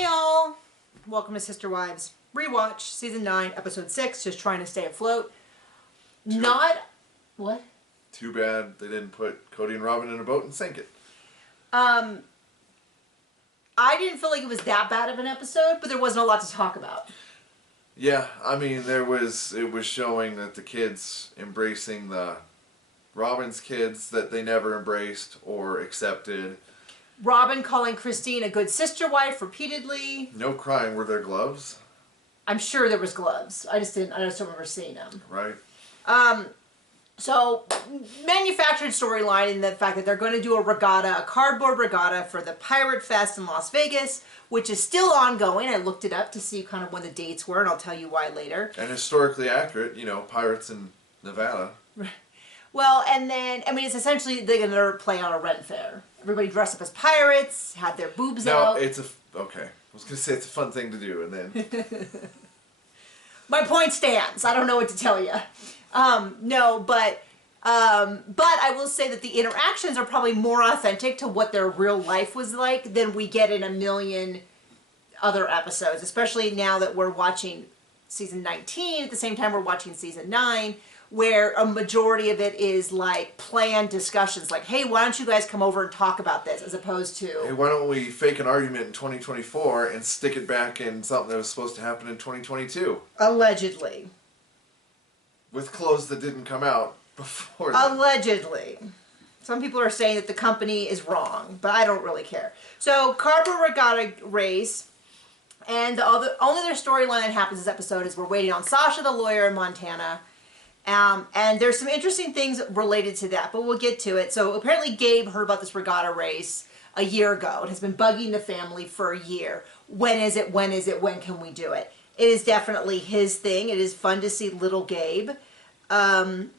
Hey y'all! Welcome to Sister Wives Rewatch, Season 9, Episode 6, just trying to stay afloat. What? Too bad they didn't put Cody and Robin in a boat and sink it. I didn't feel like it was that bad of an episode, but there wasn't a lot to talk about. Yeah, I mean, it was showing that the kids embracing the Robin's kids that they never embraced or accepted. Robin calling Christine a good sister wife repeatedly. No crying. Were there gloves? I'm sure there was gloves. I just don't remember seeing them. Right. So, manufactured storyline in the fact that they're going to do a regatta, a cardboard regatta for the Pirate Fest in Las Vegas, which is still ongoing. I looked it up to see kind of when the dates were, and I'll tell you why later. And historically accurate, you know, pirates in Nevada. Well, and then, I mean, it's essentially they're going to play on a Ren Fair. Everybody dressed up as pirates, had their boobs out. No, okay. I was going to say it's a fun thing to do, and then... My point stands. I don't know what to tell you. But I will say that the interactions are probably more authentic to what their real life was like than we get in a million other episodes, especially now that we're watching season 19 at the same time we're watching season 9, where a majority of it is like planned discussions, like, hey, why don't you guys come over and talk about this, as opposed to, hey, why don't we fake an argument in 2024 and stick it back in something that was supposed to happen in 2022? Allegedly. With clothes that didn't come out before then. Allegedly. Some people are saying that the company is wrong, but I don't really care. So, cardboard regatta race, and the only other storyline that happens this episode is we're waiting on Sasha, the lawyer in Montana, and there's some interesting things related to that, but we'll get to it. So, apparently Gabe heard about this regatta race a year ago. It has been bugging the family for a year. When is it? When is it? When can we do it? It is definitely his thing. It is fun to see little Gabe. And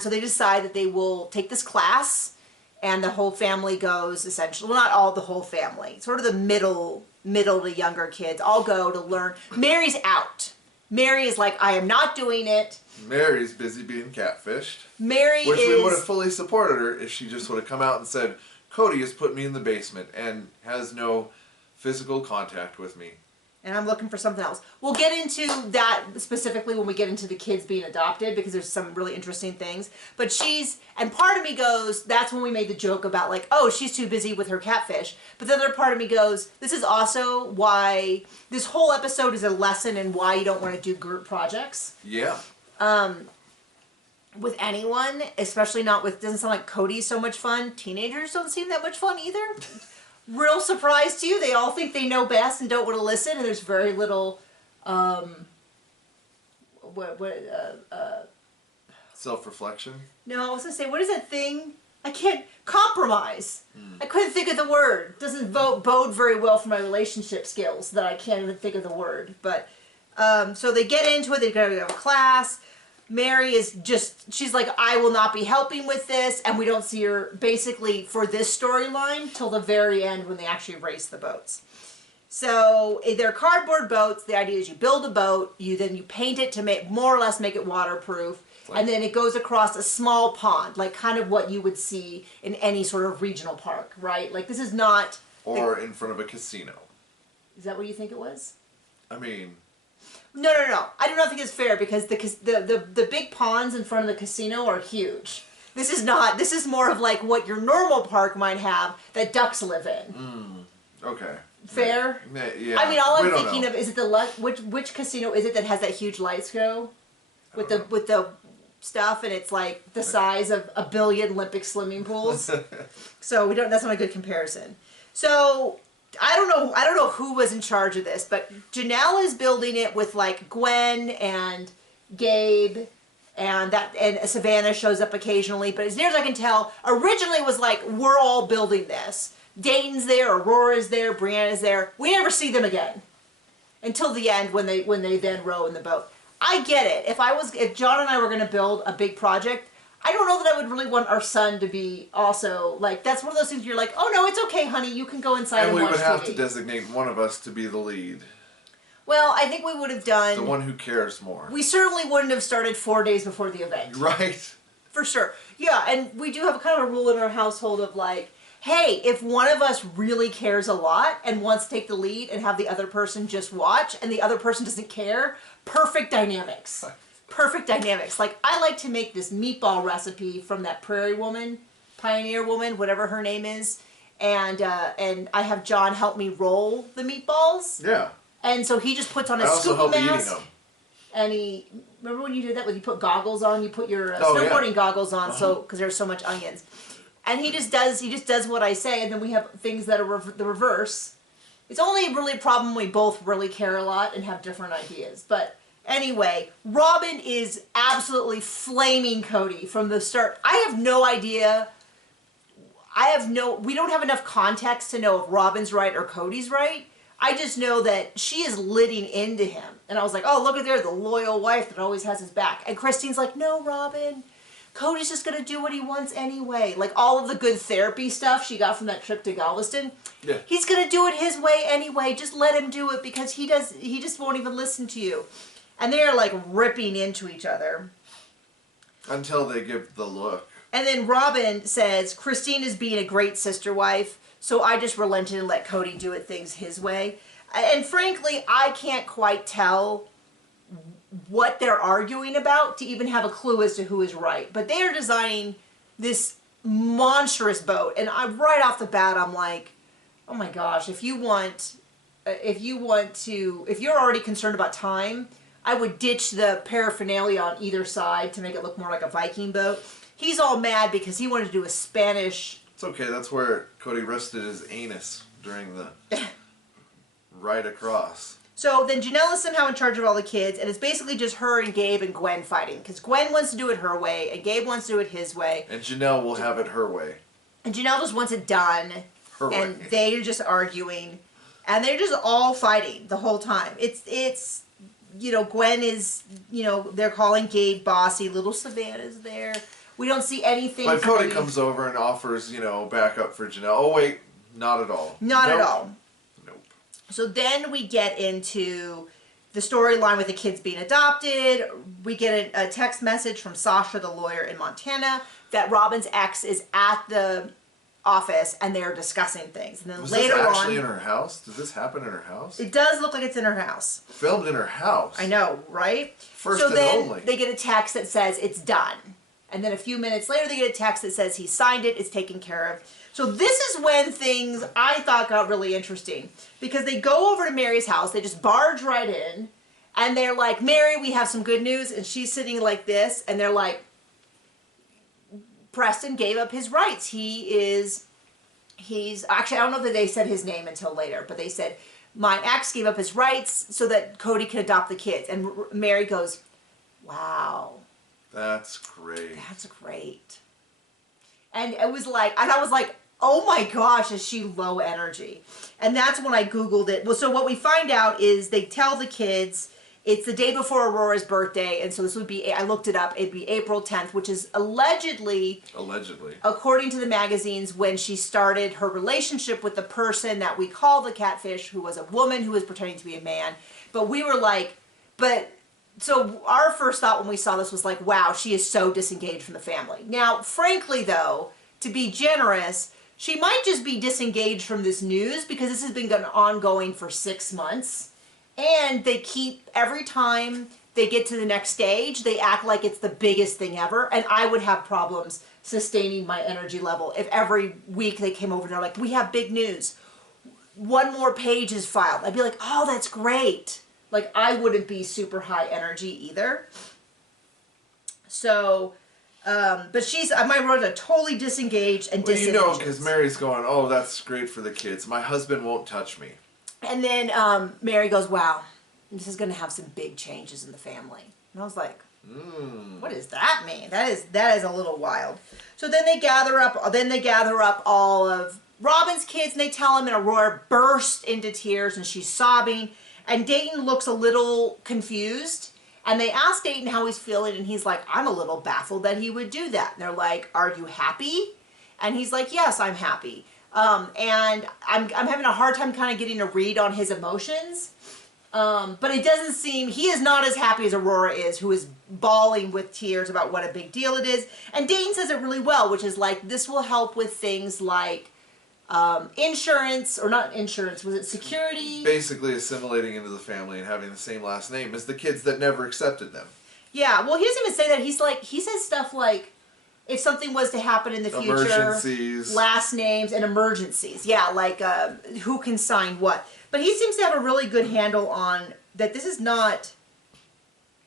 so they decide that they will take this class, and the whole family goes, essentially, well, not all the whole family, sort of the middle to younger kids all go to learn. Mary's out. Mary is like, I am not doing it. Mary's busy being catfished. Which we would have fully supported her if she just would have come out and said, Cody has put me in the basement and has no physical contact with me. And I'm looking for something else. We'll get into that specifically when we get into the kids being adopted, because there's some really interesting things. But and part of me goes, that's when we made the joke about like, oh, she's too busy with her catfish. But the other part of me goes, this is also why this whole episode is a lesson in why you don't want to do group projects. Yeah. With anyone, especially not with, doesn't sound like Cody's so much fun. Teenagers don't seem that much fun either. Real surprise to you. They all think they know best and don't want to listen, and there's very little self-reflection? No, I was going to say, what is that thing? I can't, compromise. I couldn't think of the word. Doesn't bode very well for my relationship skills that I can't even think of the word. But, so they get into it, they go to a class. Mary is just, she's like, I will not be helping with this, and we don't see her basically for this storyline till the very end when they actually race the boats. So they're cardboard boats. The idea is you build a boat, then you paint it to more or less make it waterproof, and then it goes across a small pond, like kind of what you would see in any sort of regional park, right? Like this is not... Or in front of a casino. Is that what you think it was? I mean... No. I do not think it's fair, because the big ponds in front of the casino are huge. This is not. This is more of like what your normal park might have that ducks live in. Okay. Fair? Yeah. I mean, all I'm thinking of is it which casino is it that has that huge light show with the stuff, and it's like the size of a billion Olympic swimming pools. So that's not a good comparison. So I don't know who was in charge of this, but Janelle is building it with like Gwen and Gabe, and Savannah shows up occasionally, but as near as I can tell, originally it was like, we're all building this. Dayton's there, Aurora's there, Brianna's there. We never see them again until the end when they then row in the boat. I get it. If John and I were going to build a big project, I don't know that I would really want our son to be also, like, that's one of those things you're like, oh no, it's okay, honey, you can go inside and watch TV. And we would have to designate one of us to be the lead. Well, I think we would have done... The one who cares more. We certainly wouldn't have started 4 days before the event. Right. For sure. Yeah, and we do have kind of a rule in our household of like, hey, if one of us really cares a lot and wants to take the lead and have the other person just watch and the other person doesn't care, perfect dynamics. Perfect dynamics. Like, I like to make this meatball recipe from that prairie woman, pioneer woman, whatever her name is, and I have John help me roll the meatballs. Yeah. And so he just puts on a scuba help mask. eating them. And he, remember when you did that, when you put goggles on, you put your snowboarding goggles on, so because there's so much onions. And he just does what I say, and then we have things that are the reverse. It's only really a problem we both really care a lot and have different ideas. But anyway, Robin is absolutely flaming Cody from the start. I have no idea. We don't have enough context to know if Robin's right or Cody's right. I just know that she is living into him. And I was like, oh, look at there, the loyal wife that always has his back. And Christine's like, no, Robin. Cody's just going to do what he wants anyway. Like, all of the good therapy stuff she got from that trip to Galveston. Yeah. He's going to do it his way anyway. Just let him do it because he just won't even listen to you. And they're, like, ripping into each other. Until they give the look. And then Robin says, Christine is being a great sister wife, so I just relented and let Cody do it things his way. And frankly, I can't quite tell what they're arguing about to even have a clue as to who is right. But they are designing this monstrous boat, and right off the bat, I'm like, oh my gosh, if you're already concerned about time, I would ditch the paraphernalia on either side to make it look more like a Viking boat. He's all mad because he wanted to do a Spanish. It's okay. That's where Cody rested his anus during the ride across. So then Janelle is somehow in charge of all the kids, and it's basically just her and Gabe and Gwen fighting. Because Gwen wants to do it her way, and Gabe wants to do it his way. And Janelle will have it her way. And Janelle just wants it done. Her way. And they're just arguing. And they're just all fighting the whole time. It's Gwen is, they're calling Gabe bossy. Little Savannah's there. We don't see anything. But Cody comes over and offers, backup for Janelle. Oh, wait, not at all. Not at all. Nope. So then we get into the storyline with the kids being adopted. We get a text message from Sasha, the lawyer in Montana, that Robin's ex is at the office and they're discussing things. And then later this actually in her house? Did this happen in her house? It does look like it's in her house. Filmed in her house? I know, right? First and only. They get a text that says it's done. And then a few minutes later, they get a text that says he signed it, it's taken care of. So this is when things, I thought, got really interesting. Because they go over to Mary's house, they just barge right in, and they're like, Mary, we have some good news. And she's sitting like this, and they're like, Preston gave up his rights. He's, actually, I don't know that they said his name until later, but they said, my ex gave up his rights so that Cody could adopt the kids. And Mary goes, wow. That's great. That's great. And I was like, oh my gosh, is she low energy? And that's when I Googled it. Well, so what we find out is they tell the kids it's the day before Aurora's birthday. And so this would be, I looked it up, it'd be April 10th, which is allegedly, according to the magazines, when she started her relationship with the person that we call the catfish, who was a woman who was pretending to be a man. But we were like, so our first thought when we saw this was like, wow, she is so disengaged from the family. Now, frankly, though, to be generous, she might just be disengaged from this news because this has been ongoing for 6 months. And they keep, every time they get to the next stage, they act like it's the biggest thing ever. And I would have problems sustaining my energy level if every week they came over and they're like, we have big news. One more page is filed. I'd be like, oh, that's great. Like, I wouldn't be super high energy either. So, but my brother totally disengaged and disinterested. Because Mary's going, oh, that's great for the kids. My husband won't touch me. And then Mary goes, wow, this is going to have some big changes in the family. And I was like, what does that mean? That is a little wild. So then they gather up all of Robin's kids, and they tell him, and Aurora burst into tears, and she's sobbing. And Dayton looks a little confused, and they ask Dayton how he's feeling, and he's like, I'm a little baffled that he would do that. And they're like, are you happy? And he's like, yes, I'm happy. And I'm having a hard time kind of getting a read on his emotions. But it doesn't seem, he is not as happy as Aurora is, who is bawling with tears about what a big deal it is. And Dayton says it really well, which is like, this will help with things like insurance, or not insurance, was it security? Basically assimilating into the family and having the same last name as the kids that never accepted them. Yeah, well, he doesn't even say that. He says stuff like, if something was to happen in the future, emergencies, last names, and emergencies. Yeah, like who can sign what. But he seems to have a really good handle on that this is not,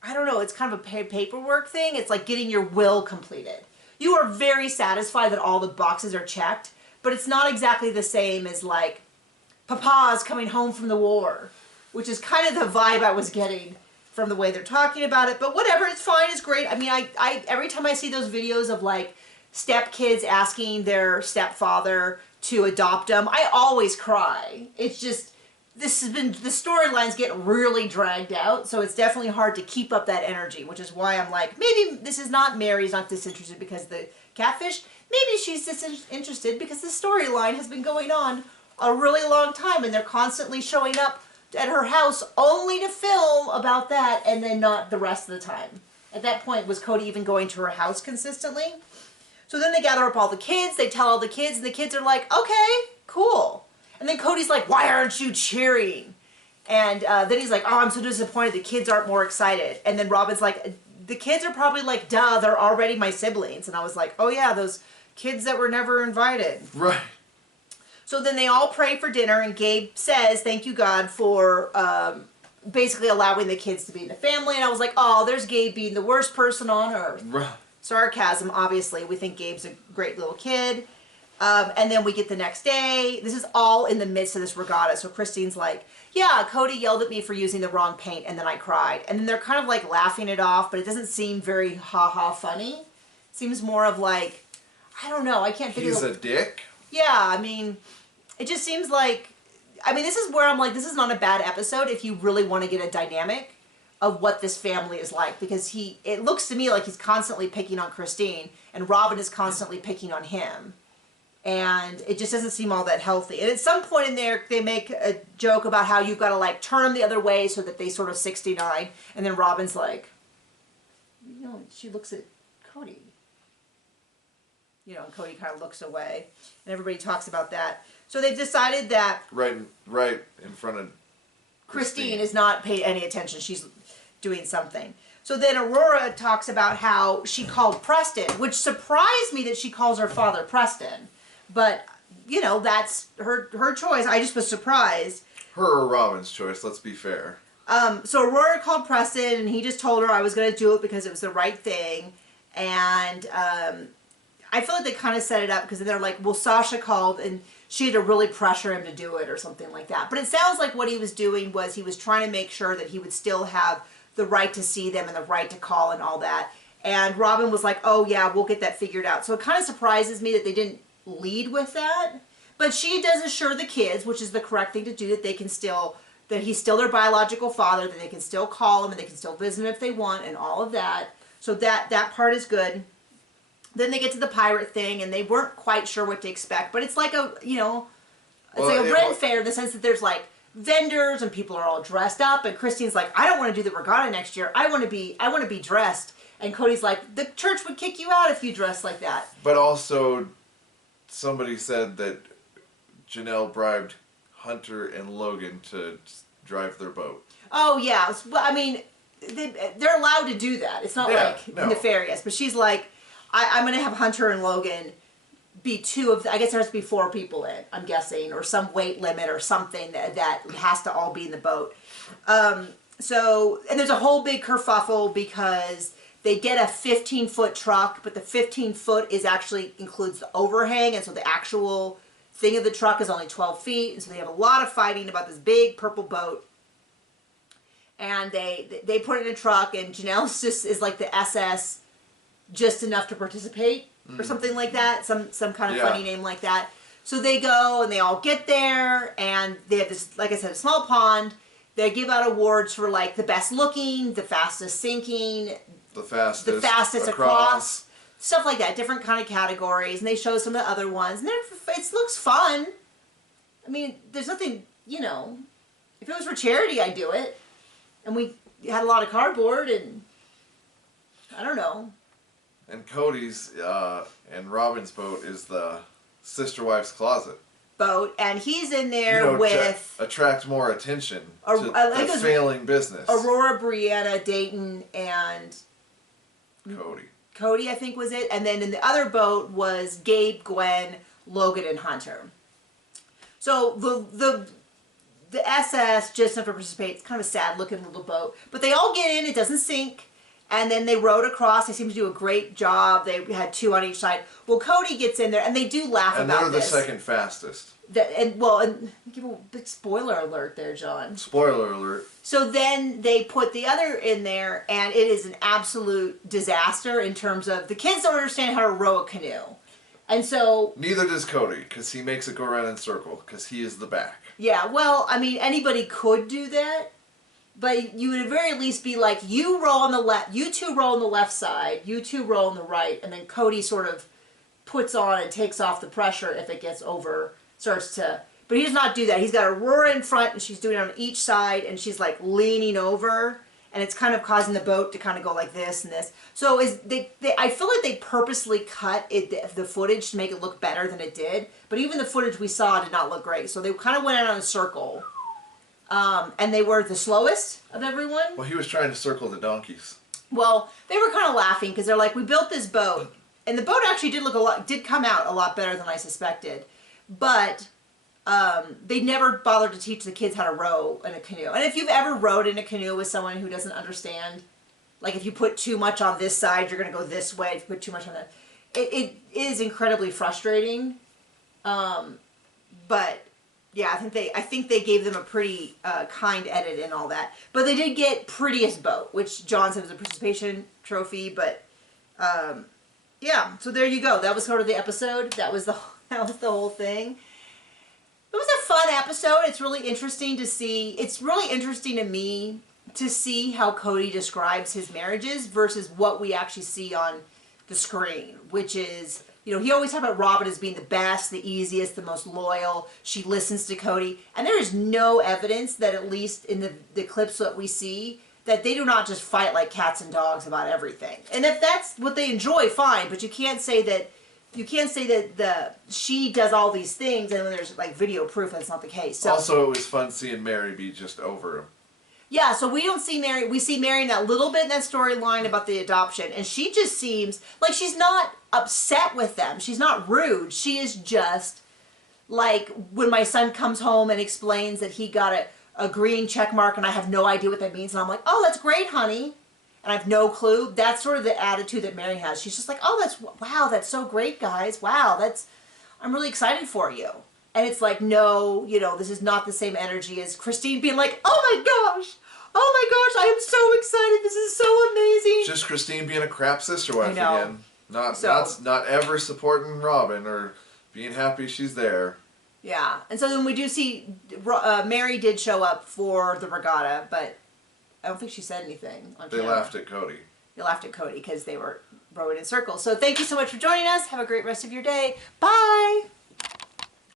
I don't know, it's kind of a paperwork thing. It's like getting your will completed. You are very satisfied that all the boxes are checked, but it's not exactly the same as like, Papa's coming home from the war, which is kind of the vibe I was getting from the way they're talking about it. But whatever, it's fine, it's great. I mean, I every time I see those videos of like stepkids asking their stepfather to adopt them, I always cry. It's just, this has been, the storylines get really dragged out, so it's definitely hard to keep up that energy, which is why I'm like, maybe this is not, Mary's not disinterested because of the catfish. Maybe she's disinterested because the storyline has been going on a really long time, and they're constantly showing up at her house only to film about that, and then not the rest of the time. At that point, was Cody even going to her house consistently? So then they gather up all the kids, they tell all the kids, and the kids are like, okay, cool. And then Cody's like, why aren't you cheering? And then he's like, oh, I'm so disappointed the kids aren't more excited. And then Robin's like, the kids are probably like, duh, they're already my siblings. And I was like, oh yeah, those kids that were never invited. Right. So then they all pray for dinner, and Gabe says, thank you, God, for basically allowing the kids to be in the family. And I was like, oh, there's Gabe being the worst person on earth. Right. Sarcasm, obviously. We think Gabe's a great little kid. And then we get the next day. This is all in the midst of this regatta. So Christine's like, yeah, Cody yelled at me for using the wrong paint, and then I cried. And then they're kind of like laughing it off, but it doesn't seem very ha-ha funny. It seems more of like, I don't know, I can't think of He's a dick? Yeah, I mean, it just seems like, I mean, this is where I'm like, this is not a bad episode if you really want to get a dynamic of what this family is like, because it looks to me like he's constantly picking on Christine, and Robin is constantly picking on him. And it just doesn't seem all that healthy. And at some point in there, they make a joke about how you've got to like turn them the other way so that they sort of 69. And then Robin's like, you know, she looks at Cody. You know, and Cody kind of looks away. And everybody talks about that. So they've decided that right in front of Christine is not paying any attention. She's doing something. So then Aurora talks about how she called Preston, which surprised me that she calls her father Preston. But, you know, that's her choice. I just was surprised. Her or Robin's choice, let's be fair. So Aurora called Preston, and he just told her I was going to do it because it was the right thing. And I feel like they kind of set it up because they're like, well, Sasha called, and she had to really pressure him to do it or something like that. But it sounds like what he was doing was he was trying to make sure that he would still have the right to see them and the right to call and all that. And Robin was like, oh, yeah, we'll get that figured out. So it kind of surprises me that they didn't lead with that. But she does assure the kids, which is the correct thing to do, that they can still, that he's still their biological father, that they can still call him and they can still visit him if they want and all of that. So that part is good. Then they get to the pirate thing, and they weren't quite sure what to expect. But it's like a, you know, it's like a Ren fair in the sense that there's like vendors and people are all dressed up, and Christine's like, I don't want to do the regatta next year. I want to be dressed. And Cody's like, the church would kick you out if you dress like that. But also, somebody said that Janelle bribed Hunter and Logan to drive their boat. Oh, yeah. Well, I mean, they're allowed to do that. It's not nefarious. But she's like, I'm going to have Hunter and Logan be two of, I guess there has to be 4 people in, I'm guessing, or some weight limit or something that has to all be in the boat. So, and there's a whole big kerfuffle because they get a 15-foot truck, but the 15-foot actually includes the overhang, and so the actual thing of the truck is only 12 feet, and so they have a lot of fighting about this big purple boat. And they put it in a truck, and Janelle's just is like the SS, just enough to participate, or something like that, some kind of funny name like that. So they go, and they all get there, and they have this, like I said, a small pond. They give out awards for like the best looking, the fastest sinking, the fastest across, stuff like that, different kind of categories, and they show some of the other ones, and it looks fun. I mean, there's nothing, you know, if it was for charity, I'd do it. And we had a lot of cardboard, and I don't know. And Cody's and Robin's boat is the sister wife's closet. boat, and he's in there with attract more attention to a failing business. Aurora, Brianna, Dayton, and Cody, I think was it, and then in the other boat was Gabe, Gwen, Logan, and Hunter. So the SS just never participates. It's kind of a sad looking little boat, but they all get in. It doesn't sink. And then they rowed across. They seem to do a great job. They had 2 on each side. Well, Cody gets in there, and they do laugh about this. And they're the second fastest. And give a big spoiler alert there, John. Spoiler alert. So then they put the other in there, and it is an absolute disaster in terms of the kids don't understand how to row a canoe. And so... Neither does Cody, because he makes it go around in a circle, because he is the back. Yeah, well, I mean, anybody could do that. But you would at very least be like, you row on the left, you 2 row on the left side, you 2 row on the right, and then Cody sort of puts on and takes off the pressure if it gets over, starts to, but he does not do that. He's got Aurora in front, and she's doing it on each side, and she's like leaning over, and it's kind of causing the boat to kind of go like this and this. So I feel like they purposely cut the footage to make it look better than it did, but even the footage we saw did not look great. So they kind of went out on a circle. And they were the slowest of everyone. Well, he was trying to circle the donkeys. Well, they were kind of laughing because they're like, we built this boat, and the boat actually did come out a lot better than I suspected, but they never bothered to teach the kids how to row in a canoe. And if you've ever rowed in a canoe with someone who doesn't understand, like if you put too much on this side, you're going to go this way. If you put too much on that, it is incredibly frustrating. But yeah, I think they gave them a pretty kind edit and all that. But they did get prettiest boat, which John said was a participation trophy. But yeah, so there you go. That was sort of the episode. That was the whole thing. It was a fun episode. It's really interesting to see. It's really interesting to me to see how Cody describes his marriages versus what we actually see on the screen, which is, he always talks about Robin as being the best, the easiest, the most loyal. She listens to Cody. And there is no evidence that, at least in the clips that we see, that they do not just fight like cats and dogs about everything. And if that's what they enjoy, fine. But you can't say that she does all these things and when there's like video proof that's not the case. So, also, it was fun seeing Mary be just over him. Yeah, so we don't see Mary. We see Mary in that little bit in that storyline about the adoption, and she just seems like she's not upset with them. She's not rude. She is just like when my son comes home and explains that he got a green check mark and I have no idea what that means, and I'm like, oh, that's great, honey, and I have no clue. That's sort of the attitude that Mary has. She's just like, oh, wow, that's so great, guys. Wow, I'm really excited for you. And it's like, no, this is not the same energy as Christine being like, oh my gosh, I am so excited. This is so amazing. Just Christine being a crap sister wife again. Not ever supporting Robin or being happy she's there. Yeah. And so then we do see Mary did show up for the regatta, but I don't think she said anything on camera. Laughed at Cody. They laughed at Cody because they were rowing in circles. So thank you so much for joining us. Have a great rest of your day. Bye.